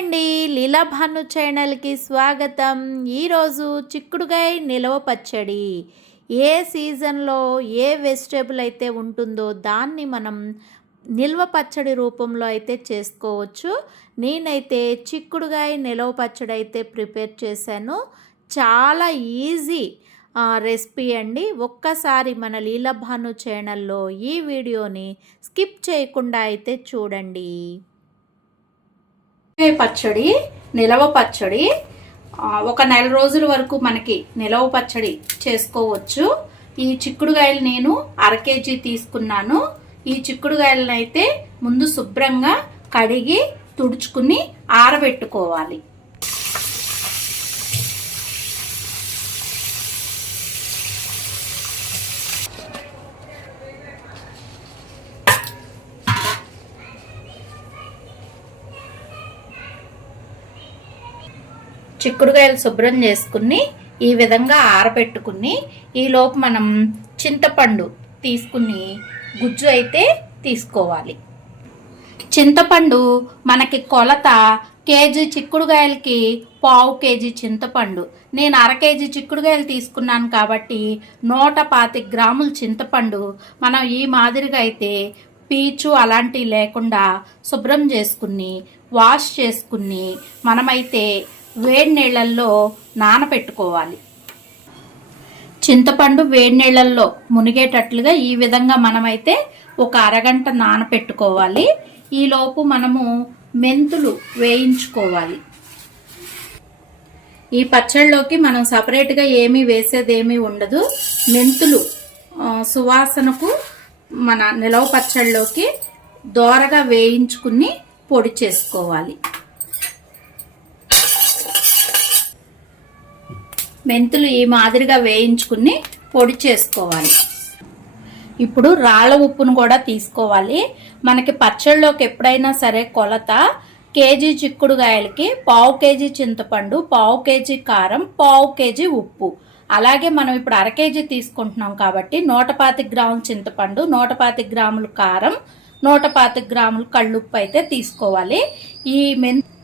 అండి. లీలాభాను ఛానల్కి స్వాగతం. ఈరోజు చిక్కుడుగాయ నిలవ పచ్చడి. ఏ సీజన్లో ఏ వెజిటేబుల్ అయితే ఉంటుందో దాన్ని మనం నిల్వ పచ్చడి రూపంలో అయితే చేసుకోవచ్చు. నేనైతే చిక్కుడుగాయ నిలవ పచ్చడి అయితే ప్రిపేర్ చేశాను. చాలా ఈజీ రెసిపీ అండి. ఒక్కసారి మన లీలభాను ఛానల్లో ఈ వీడియోని స్కిప్ చేయకుండా అయితే చూడండి. పచ్చడి నిలవ పచ్చడి ఒక నెల రోజుల వరకు మనకి నిలవ పచ్చడి చేసుకోవచ్చు. ఈ చిక్కుడుకాయలు నేను అర కేజీ తీసుకున్నాను. ఈ చిక్కుడుగాయలను అయితే ముందు శుభ్రంగా కడిగి తుడుచుకుని ఆరబెట్టుకోవాలి. చిక్కుడుకాయలు శుభ్రం చేసుకుని ఈ విధంగా ఆరబెట్టుకుని ఈలోపు మనం చింతపండు తీసుకుని గుజ్జు అయితే తీసుకోవాలి. చింతపండు మనకి కొలత కేజీ చిక్కుడుకాయలకి పావు కేజీ చింతపండు. నేను అర కేజీ చిక్కుడుకాయలు తీసుకున్నాను కాబట్టి నూట పాతి గ్రాముల చింతపండు మనం ఈ మాదిరిగా అయితే పీచు అలాంటివి లేకుండా శుభ్రం చేసుకుని వాష్ చేసుకుని మనమైతే వేడి నీళ్ళల్లో నానబెట్టుకోవాలి చింతపండు వేడి నీళ్ళల్లో మునిగేటట్లుగా ఈ విధంగా మనమైతే ఒక అరగంట నానబెట్టుకోవాలి ఈలోపు మనము మెంతులు వేయించుకోవాలి. ఈ పచ్చళ్ళలోకి మనం సపరేట్గా ఏమీ వేసేదేమీ ఉండదు. మెంతులు సువాసనకు మన నిలవ పచ్చళ్ళలోకి దోరగా వేయించుకుని పొడి చేసుకోవాలి. మెంతులు ఈ మాదిరిగా వేయించుకుని పొడి చేసుకోవాలి. ఇప్పుడు రాళ్ళ ఉప్పును కూడా తీసుకోవాలి. మనకి పచ్చళ్ళలోకి ఎప్పుడైనా సరే కొలత కేజీ చిక్కుడుగాయలకి పావు కేజీ చింతపండు పావు కేజీ కారం పావు కేజీ ఉప్పు. అలాగే మనం ఇప్పుడు అర కేజీ తీసుకుంటున్నాం కాబట్టి నూట పాతిక గ్రాములు చింతపండు నూట పాతిక గ్రాములు కారం నూట పాతి గ్రాములు కళ్ళుప్పు అయితే తీసుకోవాలి. ఈ మెంతు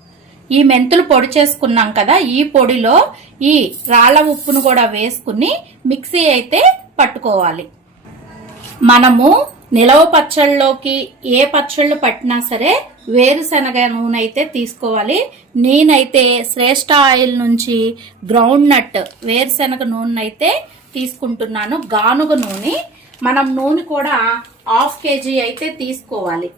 ఈ మెంతులు పొడి చేసుకున్నాం కదా ఈ పొడిలో ఈ రాళ్ళ ఉప్పును కూడా వేసుకుని మిక్సీ అయితే పట్టుకోవాలి. మనము నిలవ పచ్చళ్ళలోకి ఏ పచ్చళ్ళు పట్టినా సరే వేరుశనగ నూనె అయితే తీసుకోవాలి. నేనైతే శ్రేష్ట ఆయిల్ నుంచి గ్రౌండ్ నట్ వేరుశనగ నూనె అయితే తీసుకుంటున్నాను. గానుగ నూనె. మనం నూనె కూడా హాఫ్ కేజీ అయితే తీసుకోవాలి.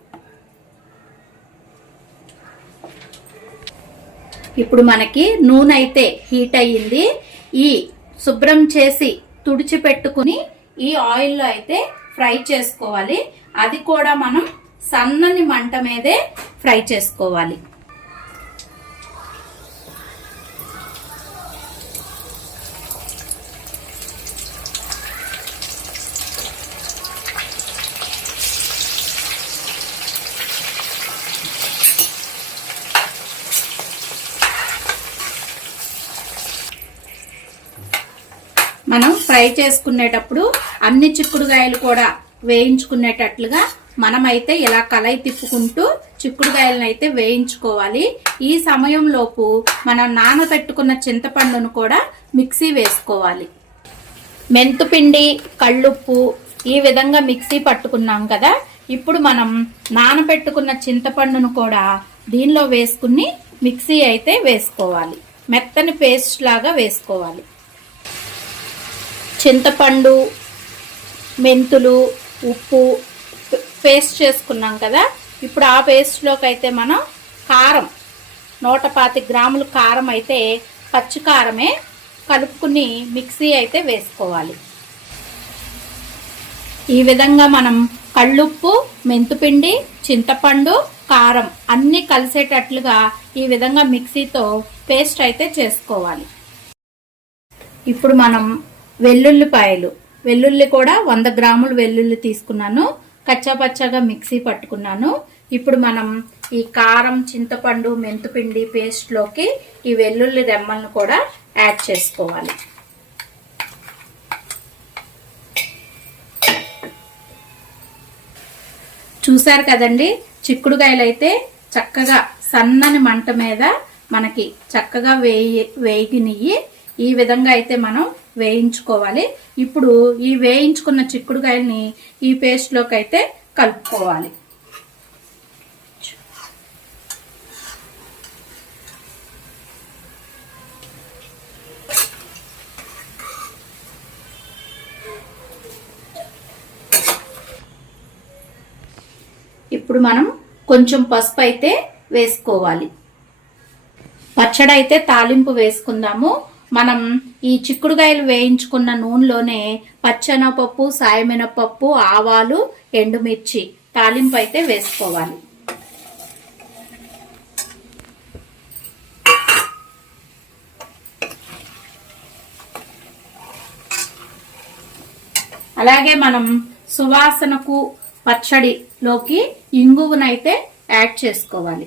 ఇప్పుడు మనకి నూనె అయితే హీట్ అయ్యింది. ఈ శుభ్రం చేసి తుడిచిపెట్టుకుని ఈ ఆయిల్లో అయితే ఫ్రై చేసుకోవాలి. అది కూడా మనం సన్నని మంట మీదే ఫ్రై చేసుకోవాలి మనం ఫ్రై చేసుకునేటప్పుడు అన్ని చిక్కుడుగాయలు కూడా వేయించుకునేటట్లుగా మనమైతే ఇలా కలయి తిప్పుకుంటూ చిక్కుడుగాయలను అయితే వేయించుకోవాలి. ఈ సమయంలోపు మనం నానబెట్టుకున్న చింతపండును కూడా మిక్సీ వేసుకోవాలి. మెంతుపిండి కళ్ళుప్పు ఈ విధంగా మిక్సీ పట్టుకున్నాం కదా. ఇప్పుడు మనం నానబెట్టుకున్న చింతపండును కూడా దీనిలో వేసుకుని మిక్సీ అయితే వేసుకోవాలి. మెత్తని పేస్ట్ లాగా వేసుకోవాలి. చింతపండు మెంతులు ఉప్పు పేస్ట్ చేసుకున్నాం కదా. ఇప్పుడు ఆ పేస్ట్లోకి అయితే మనం కారం నూట పాతి గ్రాములు కారం అయితే పచ్చి కారమే కలుపుకుని మిక్సీ అయితే వేసుకోవాలి. ఈ విధంగా మనం కళ్ళుప్పు మెంతుపిండి చింతపండు కారం అన్నీ కలిసేటట్లుగా ఈ విధంగా మిక్సీతో పేస్ట్ అయితే చేసుకోవాలి. ఇప్పుడు మనం వెల్లుల్లిపాయలు. వెల్లుల్లి కూడా వంద గ్రాములు వెల్లుల్లి తీసుకున్నాను. కచ్చాపచ్చాగా మిక్సీ పట్టుకున్నాను. ఇప్పుడు మనం ఈ కారం చింతపండు మెంతుపిండి పేస్ట్లోకి ఈ వెల్లుల్లి రెమ్మలను కూడా యాడ్ చేసుకోవాలి. చూశారు కదండి? చిక్కుడుకాయలు అయితే చక్కగా సన్నని మంట మీద మనకి చక్కగా వేయి వేగినియ్యి. ఈ విధంగా అయితే మనం వేయించుకోవాలి. ఇప్పుడు ఈ వేయించుకున్న చిక్కుడుకాయల్ని ఈ పేస్ట్లోకి అయితే కలుపుకోవాలి. ఇప్పుడు మనం కొంచెం పసుపు అయితే వేసుకోవాలి. పచ్చడి అయితే తాలింపు వేసుకుందాము. మనం ఈ చిక్కుడుకాయలు వేయించుకున్న నూనెలోనే పచ్చెనపప్పు సాయమినపప్పు ఆవాలు ఎండుమిర్చి తాలింపు అయితే వేసుకోవాలి. అలాగే మనం సువాసనకు పచ్చడిలోకి ఇంగువనైతే యాడ్ చేసుకోవాలి.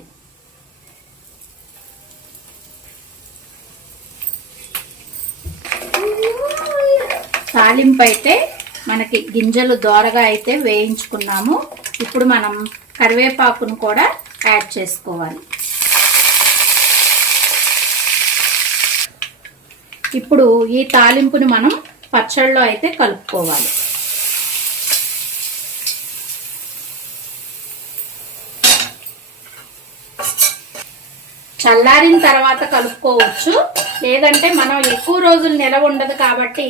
తాలింపు అయితే మనకి గింజలు దోరగా అయితే వేయించుకున్నాము. ఇప్పుడు మనం కరివేపాకును కూడా యాడ్ చేసుకోవాలి. ఇప్పుడు ఈ తాలింపుని మనం పచ్చళ్ళలో అయితే కలుపుకోవాలి. చల్లారిన తర్వాత కలుపుకోవచ్చు. లేదంటే మనం ఎక్కువ రోజులు నిలవ ఉండదు కాబట్టి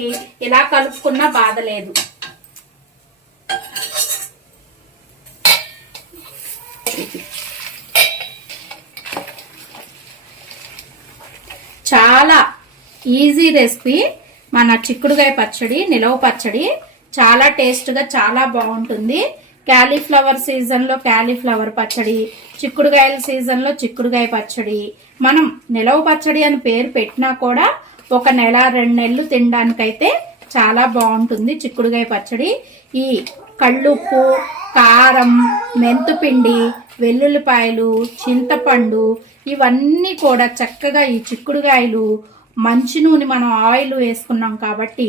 ఇలా కలుపుకున్నా బాధ లేదు. చాలా ఈజీ రెసిపీ మన చిక్కుడుగాయ పచ్చడి నిలవ పచ్చడి. చాలా టేస్ట్గా చాలా బాగుంటుంది. క్యాలీఫ్లవర్ సీజన్లో క్యాలీఫ్లవర్ పచ్చడి చిక్కుడుగాయల సీజన్లో చిక్కుడుగాయ పచ్చడి. మనం నిలవ పచ్చడి అని పేరు పెట్టినా కూడా ఒక నెల రెండు నెలలు తినడానికైతే చాలా బాగుంటుంది చిక్కుడుగాయ పచ్చడి. ఈ కళ్ళుప్పు కారం మెంతుపిండి వెల్లుల్లిపాయలు చింతపండు ఇవన్నీ కూడా చక్కగా ఈ చిక్కుడుగాయలు మంచి నూనె మనం ఆయిల్ వేసుకున్నాం కాబట్టి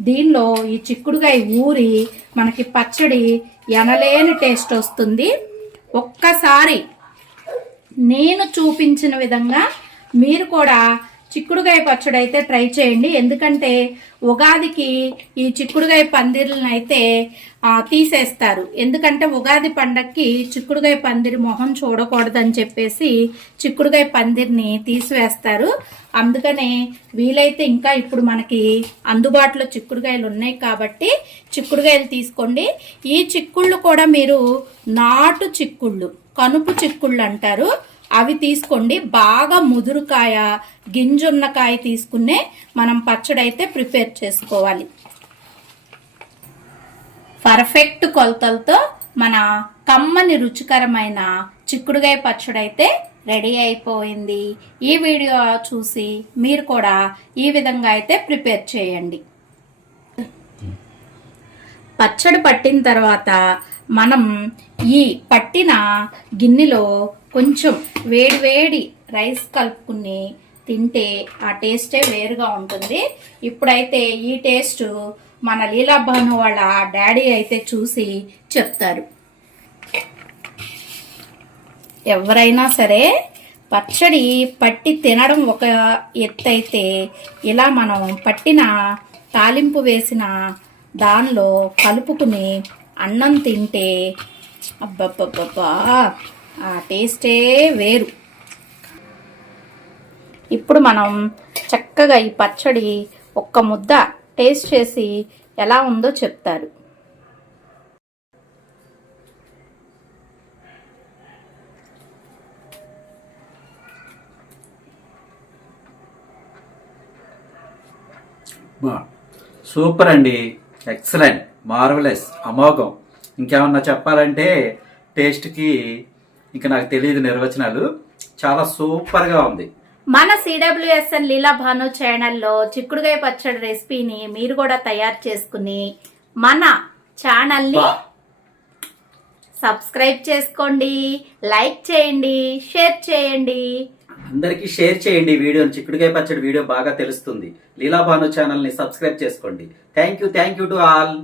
దీనిలో ఈ చిక్కుడుగాయ ఊరి మనకి పచ్చడి ఎనలేని టేస్ట్ వస్తుంది. ఒక్కసారి నేను చూపించిన విధంగా మీరు కూడా చిక్కుడుగాయ పచ్చడి అయితే ట్రై చేయండి. ఎందుకంటే ఉగాదికి ఈ చిక్కుడుగాయ పందిర్లను అయితే తీసేస్తారు. ఎందుకంటే ఉగాది పండక్కి చిక్కుడుగాయ పందిరి మొహం చూడకూడదని చెప్పేసి చిక్కుడుగాయ పందిరిని తీసివేస్తారు. అందుకనే వీలైతే ఇంకా ఇప్పుడు మనకి అందుబాటులో చిక్కుడుగాయలు ఉన్నాయి కాబట్టి చిక్కుడుగాయలు తీసుకోండి. ఈ చిక్కుళ్ళు కూడా మీరు నాటు చిక్కుళ్ళు కనుపు చిక్కుళ్ళు అంటారు. అవి తీసుకోండి. బాగా ముదురుకాయ గింజున్నకాయ తీసుకునే మనం పచ్చడి అయితే ప్రిపేర్ చేసుకోవాలి. పర్ఫెక్ట్ కొలతలతో మన కమ్మని రుచికరమైన చిక్కుడుగాయ పచ్చడి అయితే రెడీ అయిపోయింది. ఈ వీడియో చూసి మీరు కూడా ఈ విధంగా అయితే ప్రిపేర్ చేయండి. పచ్చడి పట్టిన తర్వాత మనం ఈ పట్టిన గిన్నెలో కొంచెం వేడివేడి రైస్ కలుపుకుని తింటే ఆ టేస్టే వేరుగా ఉంటుంది. ఇప్పుడైతే ఈ టేస్ట్ మన లీలాభాను వాళ్ళ డాడీ అయితే చూసి చెప్తారు. ఎవరైనా సరే పచ్చడి పట్టి తినడం ఒక ఎత్తు అయితే ఇలా మనం పట్టిన తాలింపు వేసిన దానిలో కలుపుకుని అన్నం తింటే అబ్బబ్బబ్బబ్బా. ఆ టేస్టే వేరు. ఇప్పుడు మనం చక్కగా ఈ పచ్చడి ఒక్క ముద్ద టేస్ట్ చేసి ఎలా ఉందో చెప్తారు. సూపర్ అండి. ఎక్సలెంట్. మార్వలెస్. అమోఘం. ఇంకేమన్నా చెప్పాలంటే టేస్ట్కి ఇంకా నాకు తెలియదు నిర్వచనాలు. చాలా సూపర్గా ఉంది. మన సిడబ్ల్యూఎస్ఎన్ లీలా భాను ఛానల్లో చిక్కుడుగాయ పచ్చడి రెసిపీని మీరు కూడా తయారు చేసుకుని మన ఛానల్ని. సబ్స్క్రైబ్ చేసుకోండి లైక్ చేయండి షేర్ చేయండి. అందరికీ షేర్ చేయండి వీడియోని. చిక్కుడుకాయ పచ్చడి వీడియో బాగా తెలుస్తుంది. లీలాభాను ఛానల్ని సబ్స్క్రైబ్ చేసుకోండి. Thank you thank you to all.